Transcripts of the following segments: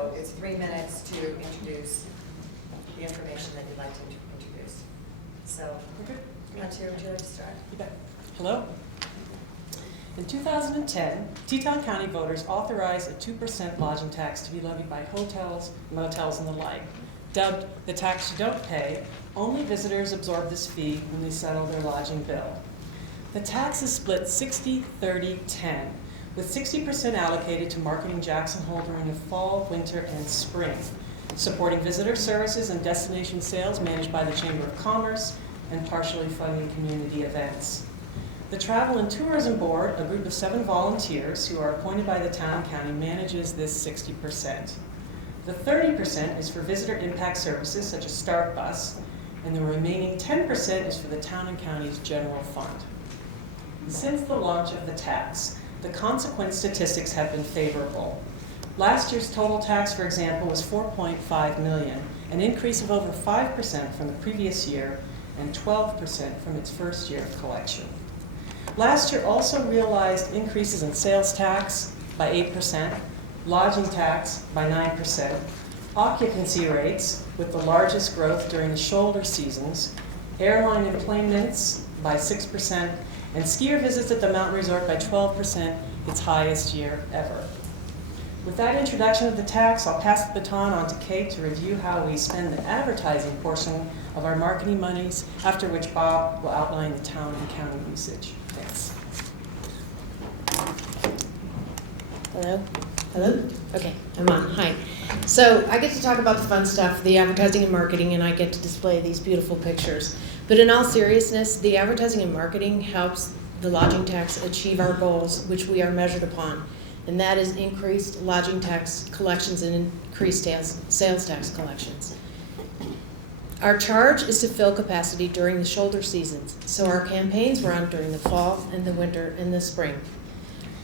So it's 3 minutes to introduce the information that you'd like to introduce. So, Mathieu, would you like to start? You bet. Hello. In 2010, Teton County voters authorized a 2% lodging tax to be levied by hotels, motels, and the like. Dubbed the tax you don't pay, only visitors absorb this fee when they settle their lodging bill. The tax is split 60-30-10, with 60% allocated to marketing Jackson Hole during the fall, winter, and spring, supporting visitor services and destination sales managed by the Chamber of Commerce, and partially funding community events. The Travel and Tourism Board, a group of 7 volunteers who are appointed by the town and county, manages this 60%. The 30% is for visitor impact services such as Start Bus, and the remaining 10% is for the town and county's general fund. Since the launch of the tax, the consequent statistics have been favorable. Last year's total tax, for example, was $4.5 million, an increase of over 5% from the previous year and 12% from its first year of collection. Last year also realized increases in sales tax by 8%, lodging tax by 9%, occupancy rates with the largest growth during the shoulder seasons, airline enplanements by 6%, and skier visits at the mountain resort by 12%, its highest year ever. With that introduction of the tax, I'll pass the baton on to Kate to review how we spend the advertising portion of our marketing monies, after which Bob will outline the town and county usage. Thanks. Hello? Hello? Okay, I'm on. Hi. So I get to talk about the fun stuff, the advertising and marketing, and I get to display these beautiful pictures. But in all seriousness, the advertising and marketing helps the lodging tax achieve our goals, which we are measured upon. And that is increased lodging tax collections and increased sales tax collections. Our charge is to fill capacity during the shoulder seasons, so our campaigns run during the fall and the winter and the spring.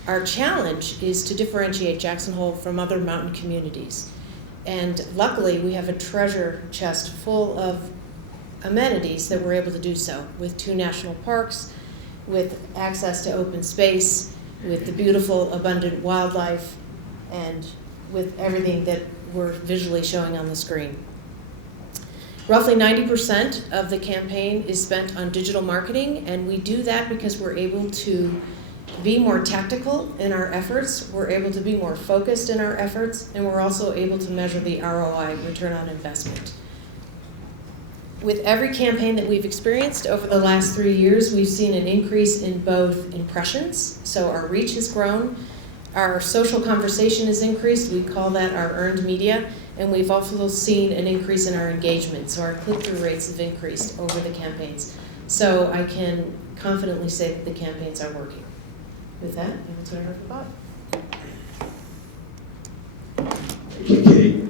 Our challenge is to differentiate Jackson Hole from other mountain communities. And luckily, we have a treasure chest full of amenities that we're able to do so, with 2 national parks, with access to open space, with the beautiful, abundant wildlife, and with everything that we're visually showing on the screen. Roughly 90% of the campaign is spent on digital marketing, and we do that because we're able to be more tactical in our efforts, we're able to be more focused in our efforts, and we're also able to measure the ROI, return on investment. With every campaign that we've experienced over the last 3 years, we've seen an increase in both impressions, so our reach has grown, our social conversation has increased, we call that our earned media, and we've also seen an increase in our engagement, so our click-through rates have increased over the campaigns. So I can confidently say that the campaigns are working. With that, I'm going to turn it over to Bob. Thank you, Kate.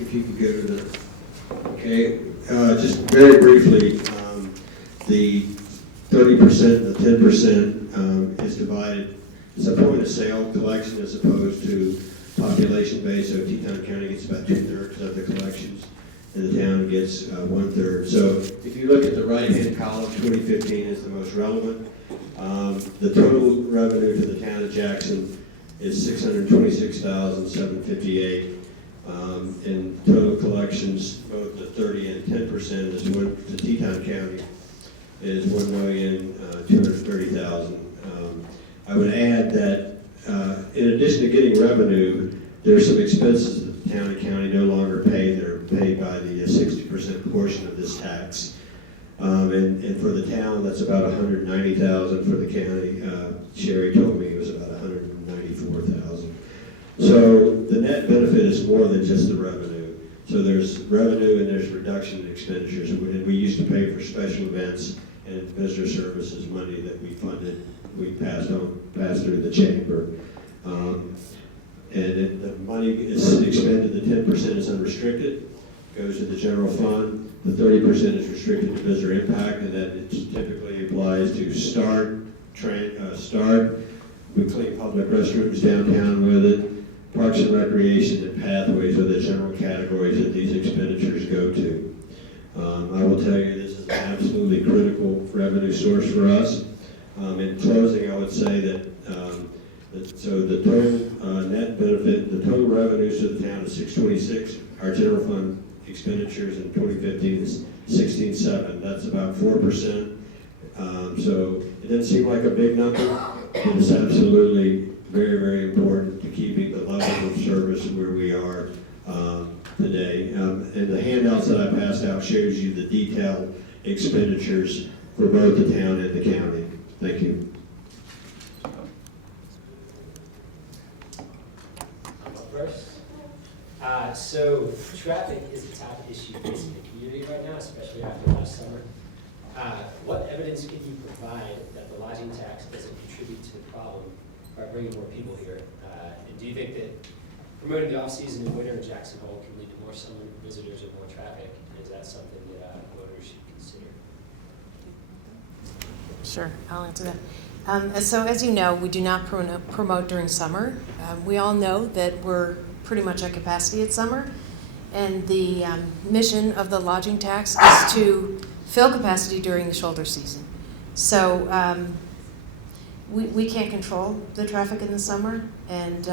If you could go to the, okay, just very briefly, the 30%, the 10% is divided. It's a point of sale collection as opposed to population based. So Teton County gets about 2/3 of the collections, and the town gets 1/3. So if you look at the right-hand column, 2015 is the most relevant. The total revenue to the town of Jackson is $626,758. And total collections, both the 30 and 10% is to Teton County, is $1,230,000. I would add that in addition to getting revenue, there are some expenses that the town and county no longer pay. They're paid by the 60% portion of this tax. And for the town, that's about $190,000. For the county, Sherry told me it was about $194,000. So the net benefit is more than just the revenue. So there's revenue and there's reduction in expenditures. And we used to pay for special events and visitor services money that we funded. We passed through the chamber. And the money is expended. The 10% is unrestricted, goes to the general fund. The 30% is restricted to visitor impact, and that it typically applies to start. We clean public restrooms downtown with it. Parks and recreation and pathways are the general categories that these expenditures go to. I will tell you this is an absolutely critical revenue source for us. In closing, I would say that So the total net benefit, the total revenues to the town is 626. Our general fund expenditures in 2015 is 16.7. That's about 4%. So it doesn't seem like a big number, but it's absolutely very, very important to keeping the level of service where we are today. And the handouts that I passed out shows you the detailed expenditures for both the town and the county. Thank you. First, so traffic is a top issue facing the community right now, especially after last summer. What evidence can you provide that the lodging tax doesn't contribute to the problem by bringing more people here? And do you think that promoting the off-season in winter in Jackson Hole can lead to more summer visitors or more traffic? And is that something that voters should consider? Sure, I'll answer that. So as you know, we do not promote during summer. We all know that we're pretty much at capacity at summer, and the mission of the lodging tax is to fill capacity during the shoulder season. So we can't control the traffic in the summer, and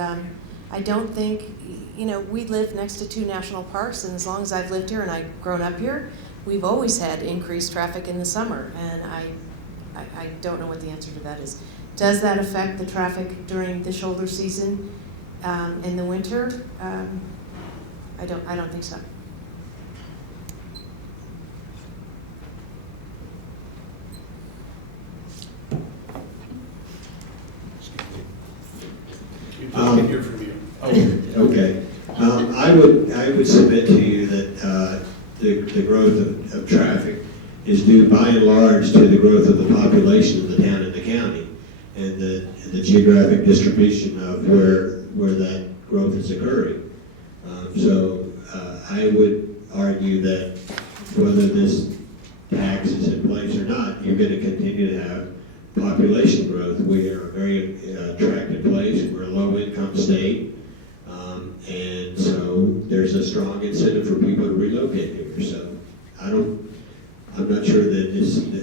I don't think, we live next to 2 national parks, and as long as I've lived here and I've grown up here, we've always had increased traffic in the summer, and I don't know what the answer to that is. Does that affect the traffic during the shoulder season in the winter? I don't think so. I can hear from you. Okay. I would submit to you that the growth of traffic is due by and large to the growth of the population of the town and the county, and the geographic distribution of where that growth is occurring. So I would argue that whether this tax is in place or not, you're going to continue to have population growth. We are a very attractive place. We're a low-income state, and so there's a strong incentive for people to relocate here. So I'm not sure that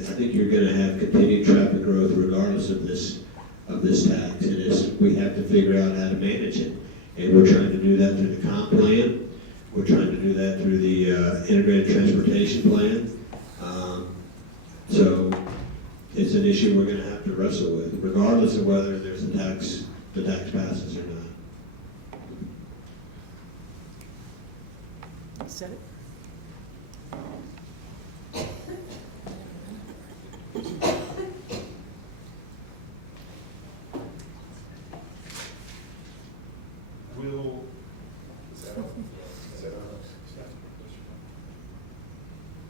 I think you're going to have continued traffic growth regardless of this tax, and we have to figure out how to manage it. And we're trying to do that through the comp plan. We're trying to do that through the integrated transportation plan. So it's an issue we're going to have to wrestle with, regardless of whether there's the tax passes or not. Said it?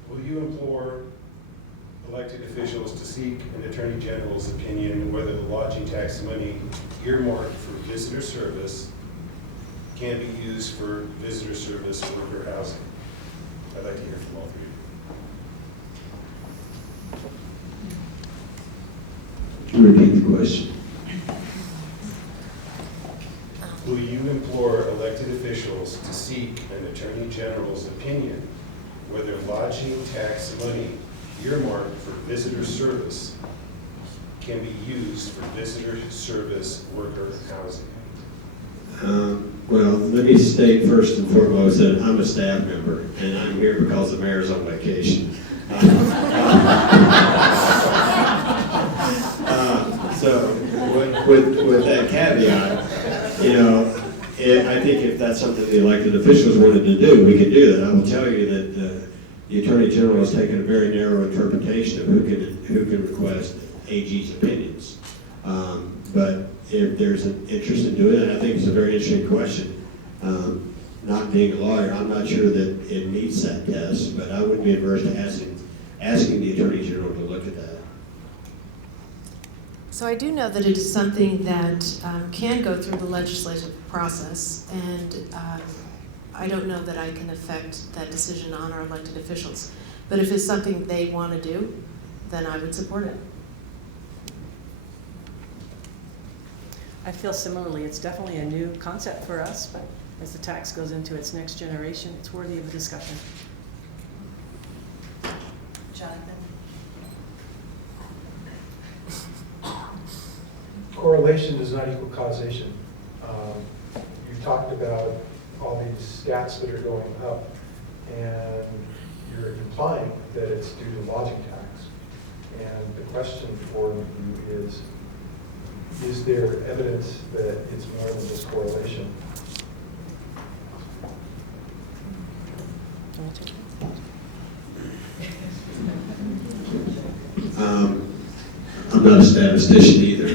Will you implore elected officials to seek an Attorney General's opinion whether the lodging tax money earmarked for visitor service can be used for visitor service or worker housing? I'd like to hear from all three of you. Can you repeat the question? Will you implore elected officials to seek an Attorney General's opinion whether lodging tax money earmarked for visitor service can be used for visitor service worker housing? Well, let me state first and foremost that I'm a staff member, and I'm here because the mayor's on vacation. So with that caveat, I think if that's something the elected officials wanted to do, we could do that. I will tell you that the Attorney General has taken a very narrow interpretation of who can request AG's opinions. But if there's an interest in doing it, I think it's a very interesting question. Not being a lawyer, I'm not sure that it meets that test, but I wouldn't be averse to asking the Attorney General to look at that. So I do know that it is something that can go through the legislative process, and I don't know that I can affect that decision on our elected officials. But if it's something they want to do, then I would support it. I feel similarly. It's definitely a new concept for us, but as the tax goes into its next generation, it's worthy of a discussion. Jonathan? correlation does not equal causation. You've talked about all these stats that are going up, and you're implying that it's due to lodging tax. And the question for you is there evidence that it's more than just correlation? I'm not a statistician either.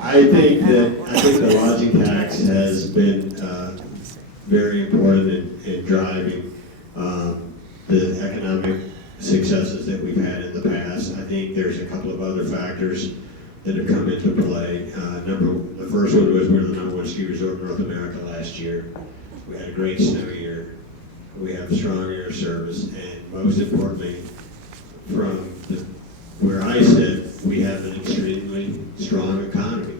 I think the lodging tax has been very important in driving the economic successes that we've had in the past. I think there's a couple of other factors that have come into play. The first one was we were the #1 ski resort in North America last year. We had a great snow year. We have strong air service, and most importantly, from where I sit, we have an extremely strong economy.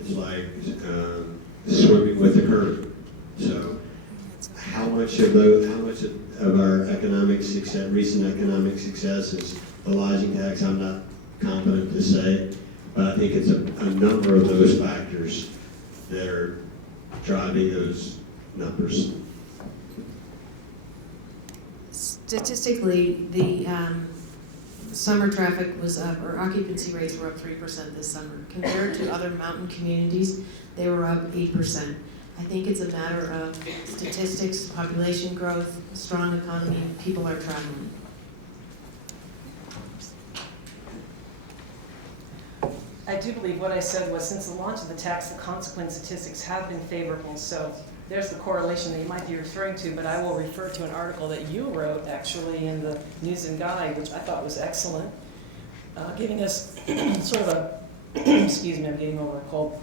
It's like swimming with the current. So, how much of our economic success, recent economic success, is the lodging tax? I'm not competent to say, but I think it's a number of those factors that are driving those numbers. Statistically, the summer traffic was up, or occupancy rates were up 3% this summer. Compared to other mountain communities, they were up 8%. I think it's a matter of statistics, population growth, strong economy, people are traveling. I do believe what I said was, since the launch of the tax, the consequent statistics have been favorable. So there's the correlation that you might be referring to, but I will refer to an article that you wrote actually in the News and Guide, which I thought was excellent, giving us sort of a, excuse me, I'm getting over a cold,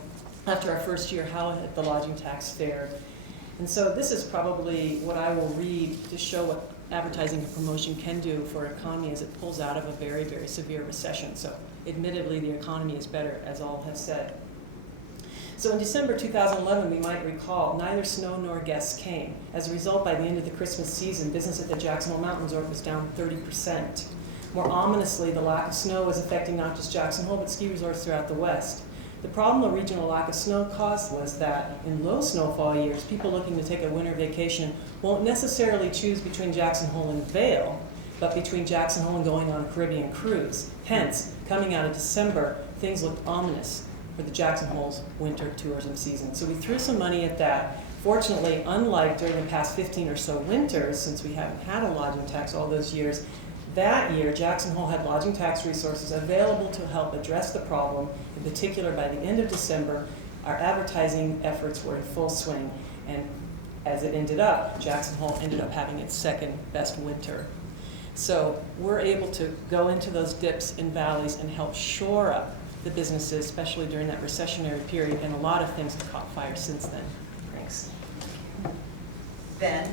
after our first year, how had the lodging tax fared. And so this is probably what I will read to show what advertising and promotion can do for an economy as it pulls out of a very, very severe recession. So admittedly, the economy is better, as all have said. So in December 2011, we might recall, neither snow nor guests came. As a result, by the end of the Christmas season, business at the Jackson Hole Mountain Resort was down 30%. More ominously, the lack of snow was affecting not just Jackson Hole, but ski resorts throughout the West. The problem the regional lack of snow caused was that in low snowfall years, people looking to take a winter vacation won't necessarily choose between Jackson Hole and Vail, but between Jackson Hole and going on a Caribbean cruise. Hence, coming out of December, things looked ominous for the Jackson Hole's winter tourism season. So we threw some money at that. Fortunately, unlike during the past 15 or so winters, since we haven't had a lodging tax all those years, that year, Jackson Hole had lodging tax resources available to help address the problem. In particular, by the end of December, our advertising efforts were in full swing. And as it ended up, Jackson Hole ended up having its second best winter. So we're able to go into those dips and valleys and help shore up the businesses, especially during that recessionary period, and a lot of things have caught fire since then. Thanks. Ben?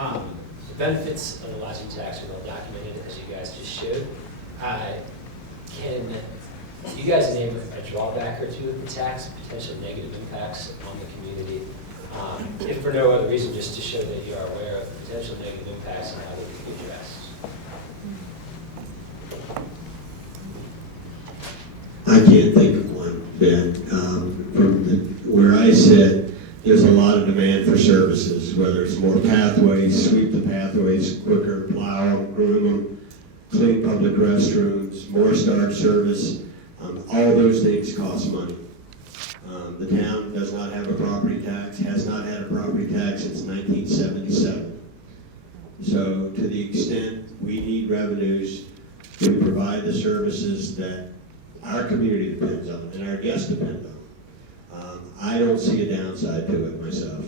The benefits of the lodging tax are well documented, as you guys just showed. Can you guys name a drawback or two of the tax, potential negative impacts on the community? If for no other reason, just to show that you are aware of potential negative impacts and how they can be addressed. I can't think of one, Ben. Where I sit, there's a lot of demand for services, whether it's more pathways, sweep the pathways quicker, plow, groom them, clean public restrooms, more start service. All those things cost money. The town does not have a property tax, has not had a property tax since 1977. So to the extent we need revenues to provide the services that our community depends on and our guests depend on, I don't see a downside to it myself.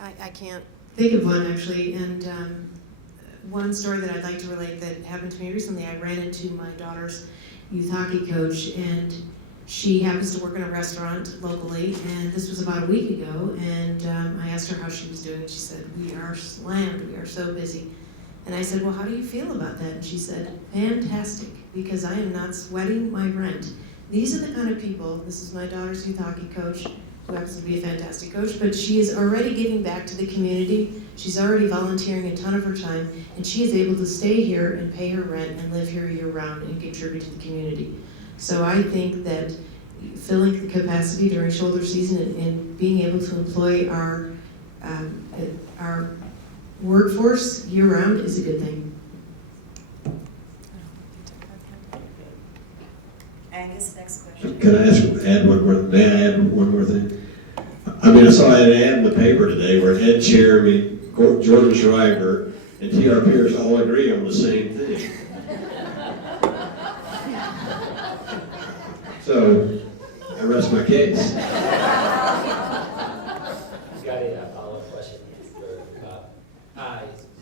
I can't think of one actually, and one story that I'd like to relate that happened to me recently, I ran into my daughter's youth hockey coach, and she happens to work in a restaurant locally, and this was about a week ago, and I asked her how she was doing. She said, "We are slammed, we are so busy." And I said, "Well, how do you feel about that?" And she said, "Fantastic, because I am not sweating my rent." These are the kind of people, this is my daughter's youth hockey coach, who happens to be a fantastic coach, but she is already giving back to the community. She's already volunteering a ton of her time, and she is able to stay here and pay her rent and live here year-round and contribute to the community. So I think that filling the capacity during shoulder season and being able to employ our workforce year-round is a good thing. Angus, next question. Can I add one more thing? I mean, I saw an ad in the paper today where Ed Cheremy, Jordan Schreiber, and T.R. Pierce all agree on the same thing. So, I rest my case. I've got a follow-up question for Bob.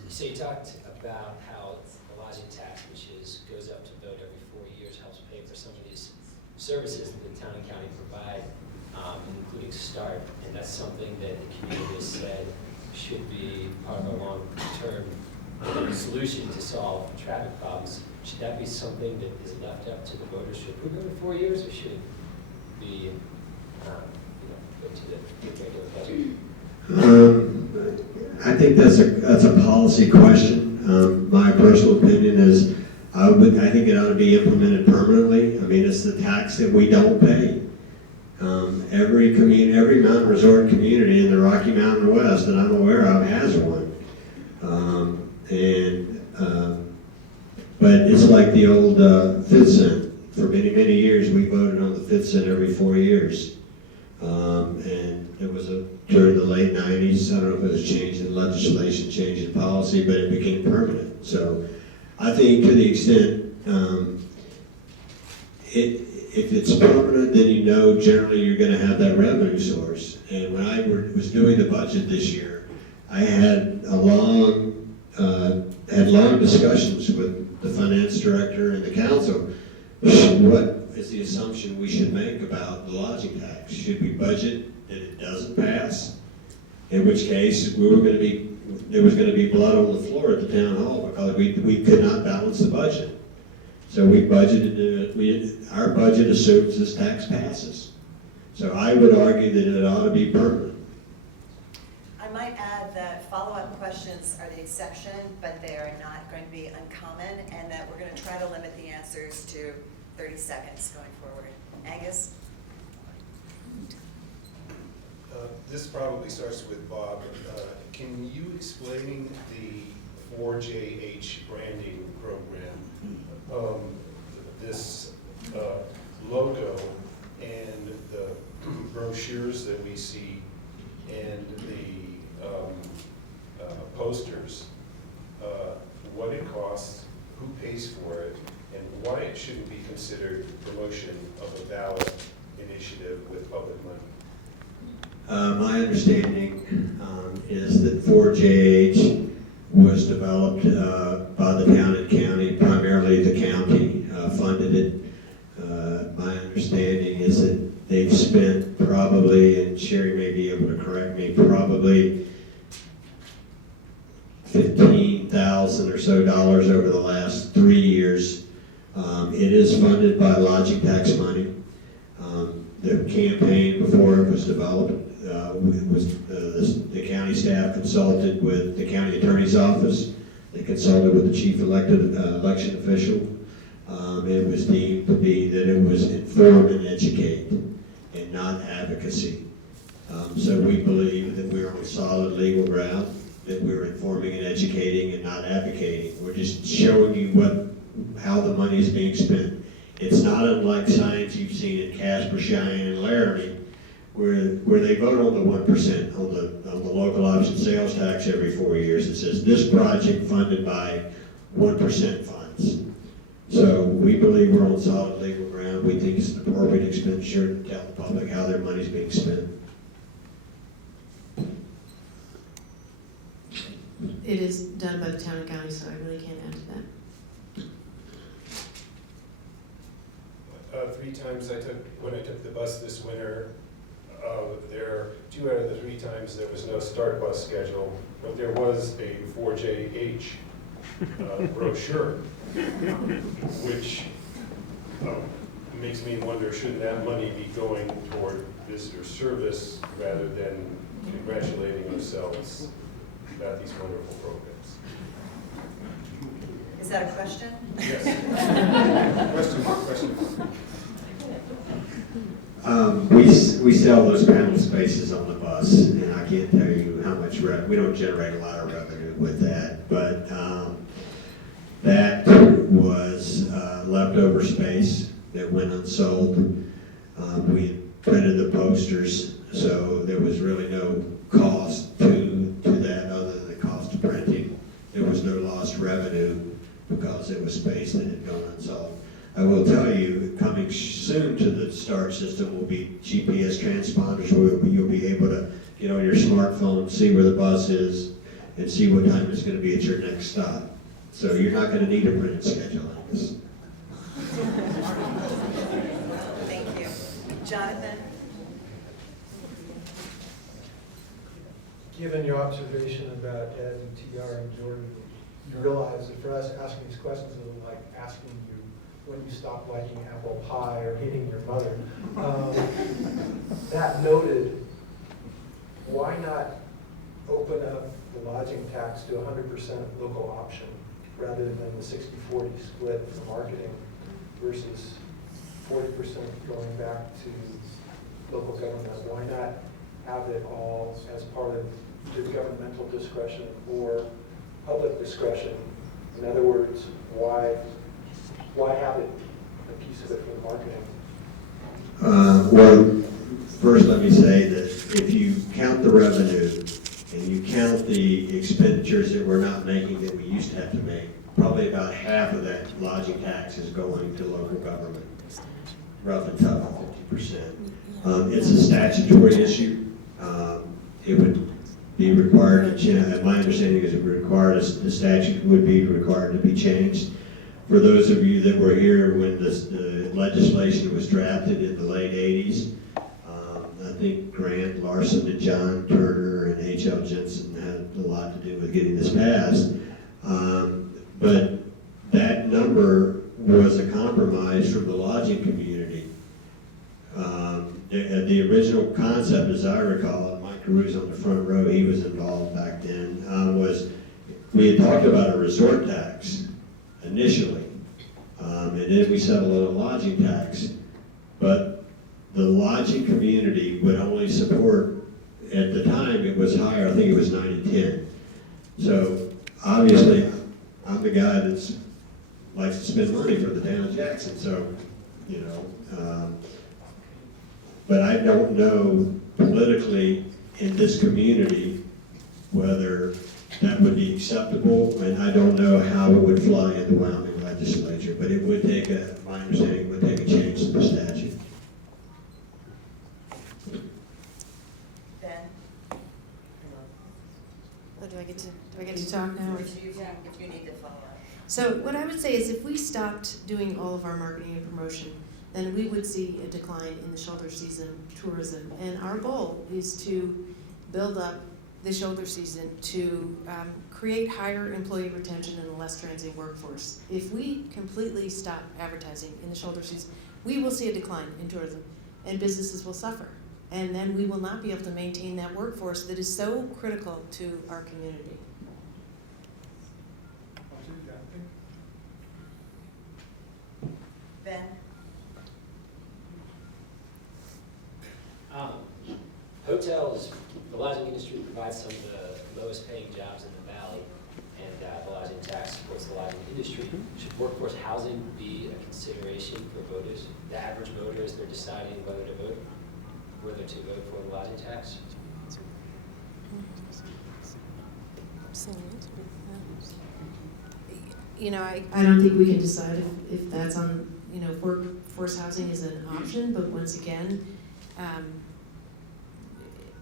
So you talked about how the lodging tax, which goes up to vote every 4 years, helps pay for some of these services that the town and county provide, including START, and that's something that the community has said should be part of a long-term solution to solve traffic problems. Should that be something that is left up to the voters to approve every 4 years, or should it be, go to the regular budget? I think that's a policy question. My personal opinion is I think it ought to be implemented permanently. I mean, it's the tax that we don't pay. Every mountain resort community in the Rocky Mountain West that I'm aware of has one. But it's like the old 5th cent. For many, many years, we voted on the 5th cent every 4 years. And it was during the late 90s, I don't know if it was changed in legislation, changed in policy, but it became permanent. So I think to the extent if it's permanent, then you know generally you're going to have that revenue source. And when I was doing the budget this year, I had long discussions with the finance director and the council. What is the assumption we should make about the lodging tax? Should we budget that it doesn't pass? In which case, there was going to be blood on the floor at the town hall because we could not balance the budget. So we budgeted, our budget assumes this tax passes. So I would argue that it ought to be permanent. I might add that follow-up questions are the exception, but they are not going to be uncommon, and that we're going to try to limit the answers to 30 seconds going forward. Angus? This probably starts with Bob. Can you explain the 4JH branding program? This logo and the brochures that we see and the posters, what it costs, who pays for it, and why it shouldn't be considered promotion of a ballot initiative with public money. My understanding is that 4JH was developed by the town and county, primarily the county funded it. My understanding is that they've spent probably, and Sherry may be able to correct me, probably $15,000 or so over the last 3 years. It is funded by lodging tax money. The campaign before it was developed the county staff consulted with the county attorney's office. They consulted with the chief election official. It was deemed to be that it was inform and educate and not advocacy. So we believe that we're on solid legal ground, that we're informing and educating and not advocating. We're just showing you how the money is being spent. It's not unlike signs you've seen in Casper, Cheyenne, and Laramie, where they vote on the 1% on the local option sales tax every 4 years. It says this project funded by 1% funds. So we believe we're on solid legal ground. We think it's an appropriate expenditure to tell the public how their money's being spent. It is done by the town and county, so I really can't add to that. 3 times when I took the bus this winter, 2 out of the 3 times there was no START bus schedule, but there was a 4JH brochure, which makes me wonder, shouldn't that money be going toward visitor service rather than congratulating ourselves about these wonderful programs? Is that a question? Yes. Question. We sell those panel spaces on the bus, and I can't tell you how much we don't generate a lot of revenue with that, but that was leftover space that went unsold. We had printed the posters, so there was really no cost to that other than the cost of printing. There was no lost revenue because it was space that had gone unsold. I will tell you, coming soon to the START system will be GPS transponders where you'll be able to get on your smartphone, see where the bus is, and see what time it's going to be at your next stop. So you're not going to need a printed schedule on this. Thank you. Jonathan? Given your observation about Ed and TR and Jordan, you realize that for us, asking these questions is a little like asking you when you stop liking apple pie or hitting your mother. That noted, why not open up the lodging tax to 100% local option rather than the 60-40 split for marketing versus 40% going back to local government? Why not have it all as part of the governmental discretion or public discretion? In other words, why have it, a piece of it for marketing? Well, first let me say that if you count the revenue and you count the expenditures that we're not making that we used to have to make, probably about half of that lodging tax is going to local government, rough and tough, 50%. It's a statutory issue. It would be required to change. My understanding is it would require, the statute would be required to be changed. For those of you that were here when the legislation was drafted in the late 80s, I think Grant Larson and John Turner and H.L. Jensen had a lot to do with getting this passed. But that number was a compromise from the lodging community. The original concept, as I recall, and Mike Caruso on the front row, he was involved back then, was we had talked about a resort tax initially, and then we settled on a lodging tax. But the lodging community would only support, at the time it was higher, I think it was 9-10. So obviously, I'm the guy that likes to spend money for the town of Jackson, so, you know. But I don't know politically in this community whether that would be acceptable, and I don't know how it would fly in the Wyoming legislature, but it would take my understanding, would take a change to the statute. Ben? Oh, do I get to talk now? If you need to follow up. So what I would say is if we stopped doing all of our marketing and promotion, then we would see a decline in the shoulder season tourism. And our goal is to build up the shoulder season to create higher employee retention and a less transient workforce. If we completely stop advertising in the shoulder season, we will see a decline in tourism and businesses will suffer. And then we will not be able to maintain that workforce that is so critical to our community. Ben? Hotels, the lodging industry provides some of the lowest paying jobs in the valley, and the lodging tax supports the lodging industry. Should workforce housing be a consideration for voters? The average voter, as they're deciding whether to vote for the lodging tax? You know, I don't think we can decide if that's on, you know, workforce housing is an option, but once again,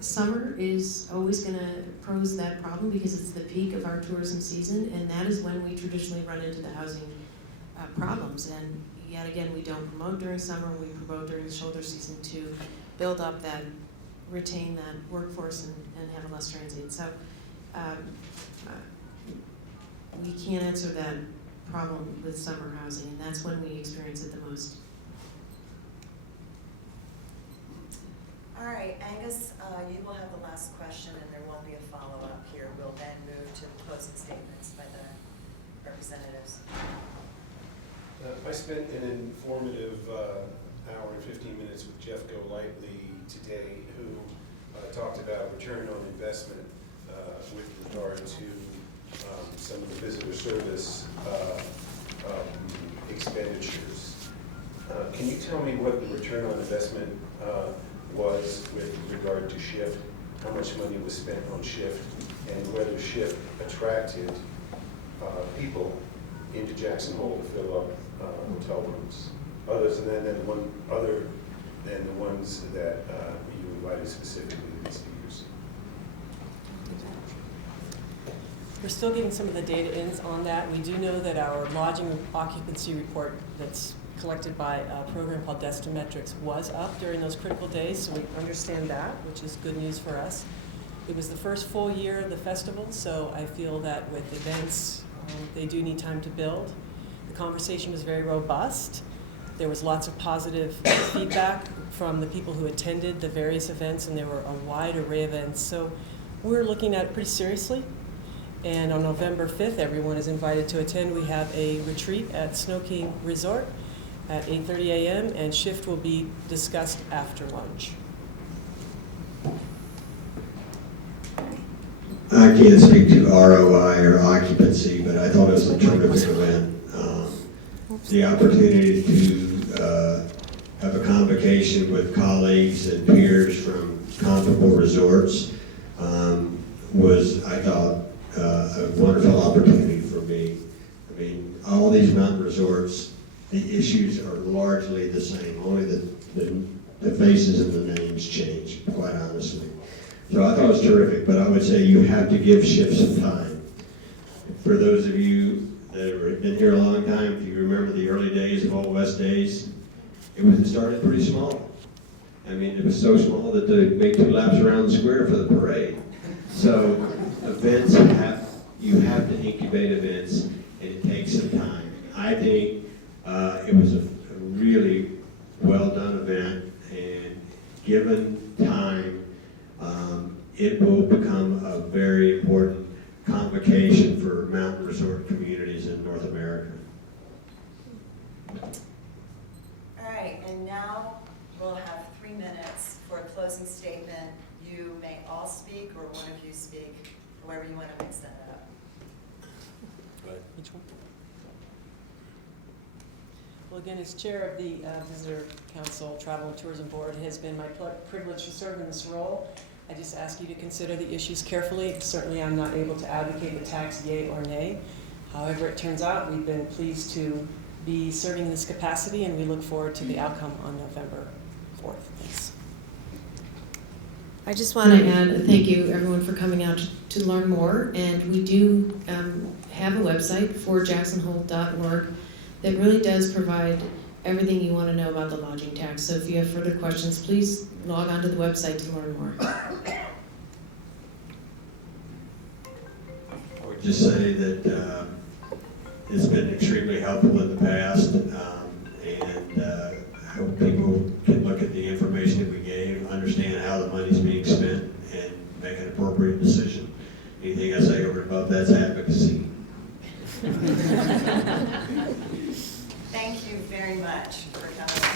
summer is always going to pose that problem because it's the peak of our tourism season, and that is when we traditionally run into the housing problems. And yet again, we don't promote during summer, we promote during the shoulder season to build up that, retain that workforce and have a less transient. So we can't answer that problem with summer housing, and that's when we experience it the most. All right, Angus, you will have the last question, and there won't be a follow-up here. We'll then move to closing statements by the representatives. I spent an informative hour and 15 minutes with Jeff Golightly today, who talked about return on investment with regard to some of the visitor service expenditures. Can you tell me what the return on investment was with regard to shift? How much money was spent on shift, and whether shift attracted people into Jackson Hole to fill up hotel rooms, other than the ones that you invited specifically to these speakers? We're still getting some of the data ins on that. We do know that our lodging occupancy report that's collected by a program called Destinametrics was up during those critical days, so we understand that, which is good news for us. It was the first full year of the festival, so I feel that with events, they do need time to build. The conversation was very robust. There was lots of positive feedback from the people who attended the various events, and there were a wide array of events. So we're looking at it pretty seriously. And on November 5th, everyone is invited to attend. We have a retreat at Snow King Resort at 8:30 a.m., and shift will be discussed after lunch. I can't speak to ROI or occupancy, but I thought it was a terrific event. The opportunity to have a convocation with colleagues and peers from comparable resorts was, I thought, a wonderful opportunity for me. I mean, all these mountain resorts, the issues are largely the same, only the faces and the names change, quite honestly. So I thought it was terrific, but I would say you have to give shift some time. For those of you that have been here a long time, if you remember the early days of Old West Days, it started pretty small. I mean, it was so small that they made 2 laps around the square for the parade. So events you have to incubate events, and it takes some time. I think it was a really well done event, and given time, it will become a very important convocation for mountain resort communities in North America. All right, and now we'll have 3 minutes for a closing statement. You may all speak, or one of you speak, however you want to mix that up. Which one? Well, again, as chair of the Visitor Council Travel and Tourism Board, it has been my privilege to serve in this role. I just ask you to consider the issues carefully. Certainly, I'm not able to advocate the tax yay or nay. However, it turns out we've been pleased to be serving in this capacity, and we look forward to the outcome on November 4th. Thanks. I just want to add a thank you, everyone, for coming out to learn more. And we do have a website for jacksonhole.org that really does provide everything you want to know about the lodging tax. So if you have further questions, please log on to the website to learn more. I would just say that it's been extremely helpful in the past, and I hope people can look at the information that we gave, understand how the money's being spent, and make an appropriate decision. Anything I say over and above that's advocacy. Thank you very much for coming.